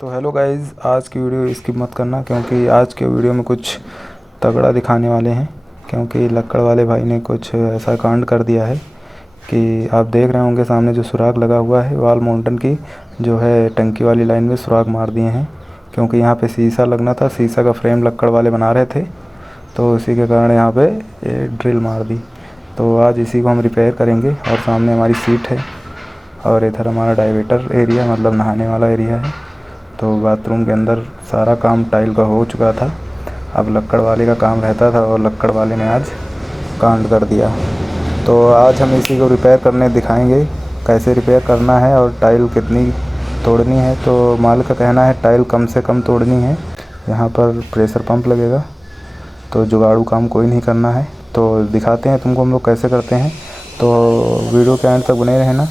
तो hello guys, आज की वीडियो स्किप मत करना क्योंकि आज के वीडियो में कुछ तगड़ा दिखाने वाले हैं। क्योंकि लक्कड़ वाले भाई ने कुछ ऐसा कांड कर दिया है कि आप देख रहे होंगे सामने जो सुराख लगा हुआ है वाल माउंटेन की, जो है टंकी वाली लाइन में सुराख मार दिए हैं। क्योंकि यहाँ पे शीशा लगना था, शीशा का फ्रेम लक्कड़ वाले बना रहे थे, तो इसी के कारण यहाँ पे ये ड्रिल मार दी। तो आज इसी को हम रिपेयर करेंगे। और सामने हमारी सीट है और इधर हमारा डाइवेटर एरिया, मतलब नहाने वाला एरिया है। तो बाथरूम के अंदर सारा काम टाइल का हो चुका था, अब लक्कड़ वाले का काम रहता था और लक्कड़ वाले ने आज कांड कर दिया। तो आज हम इसी को रिपेयर करने दिखाएंगे, कैसे रिपेयर करना है और टाइल कितनी तोड़नी है। तो मालिक का कहना है टाइल कम से कम तोड़नी है, यहाँ पर प्रेशर पंप लगेगा, तो जुगाड़ू काम कोई नहीं करना है। तो दिखाते हैं तुमको हम लोग कैसे करते हैं, तो वीडियो के एंड तक बने रहना।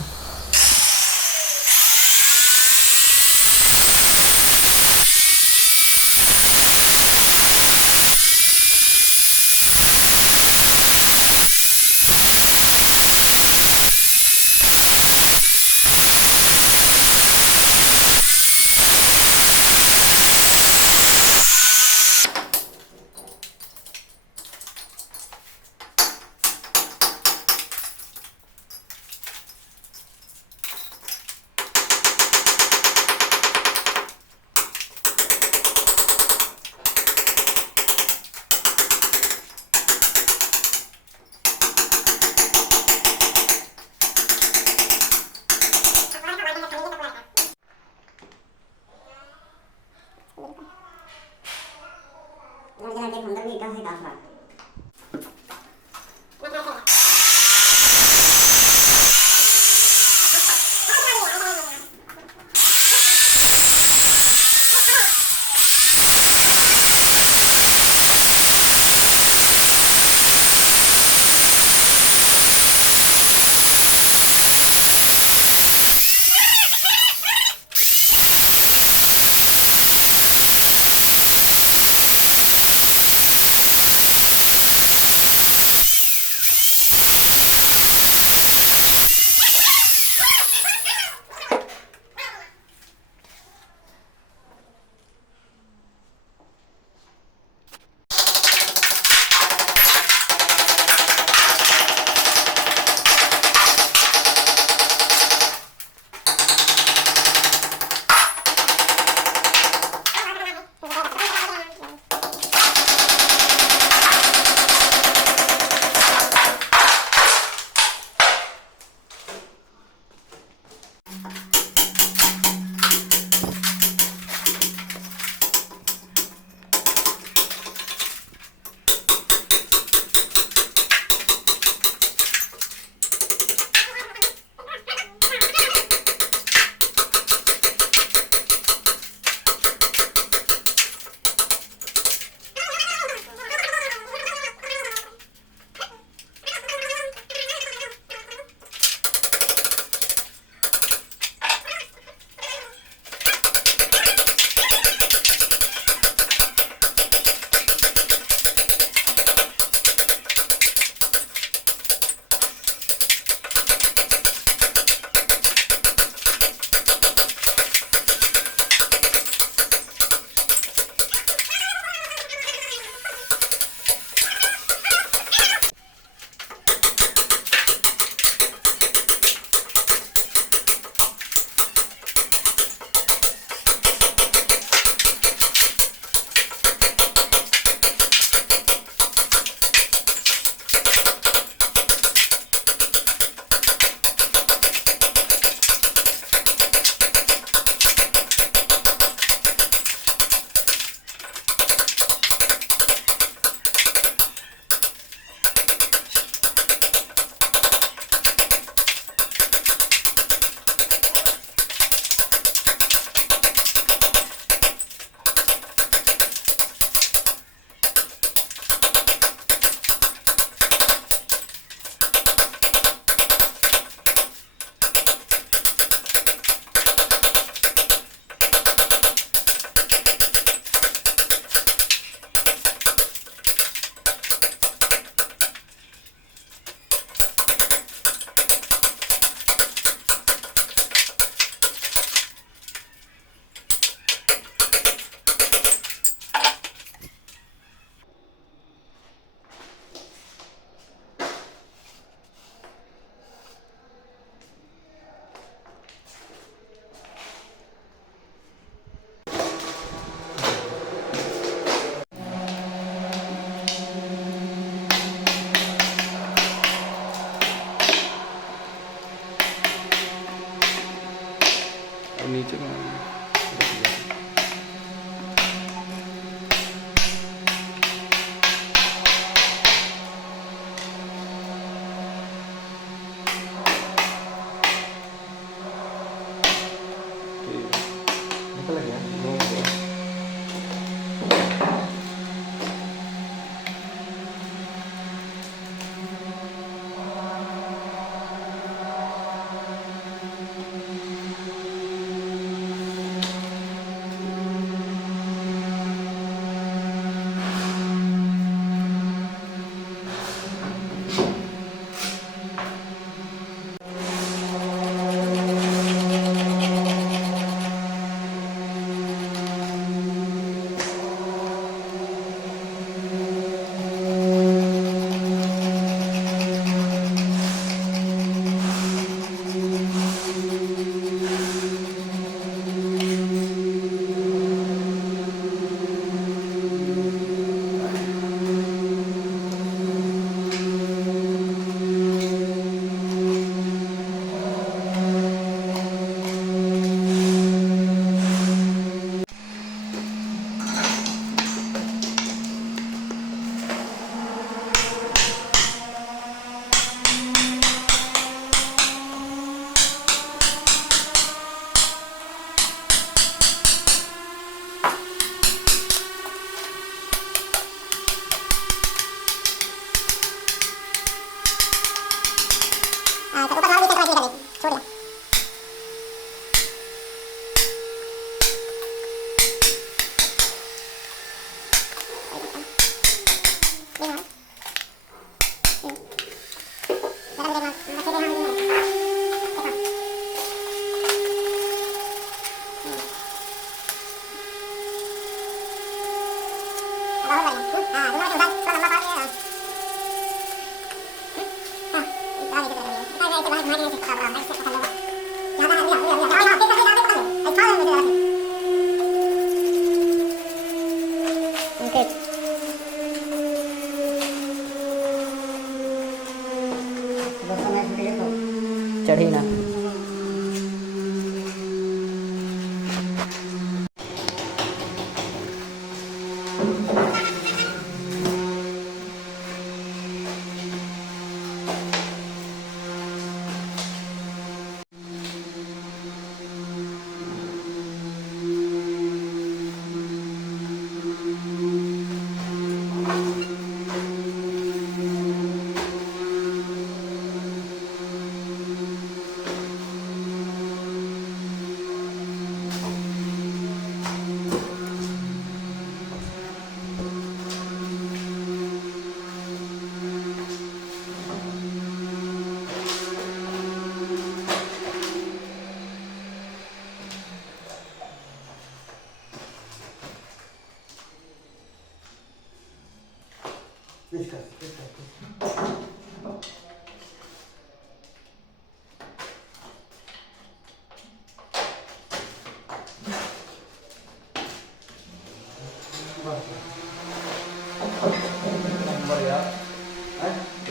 चढ़ी ना।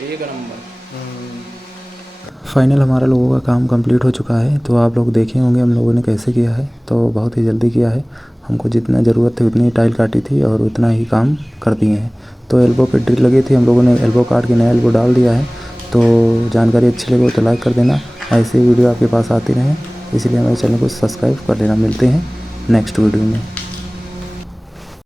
एक नंबर। फाइनल हमारा लोगों का काम कंप्लीट हो चुका है। तो आप लोग देखे होंगे हम लोगों ने कैसे किया है। तो बहुत ही जल्दी किया है। हमको जितना ज़रूरत थी उतनी ही टाइल काटी थी और उतना ही काम कर दिए हैं। तो एल्बो पे ड्रिल लगी थी, हम लोगों ने एल्बो काट के नया एल्बो डाल दिया है। तो जानकारी अच्छी लगे तो लाइक कर देना। ऐसे वीडियो आपके पास आती रहें, इसलिए हमारे चैनल को सब्सक्राइब कर लेना। मिलते हैं नेक्स्ट वीडियो में।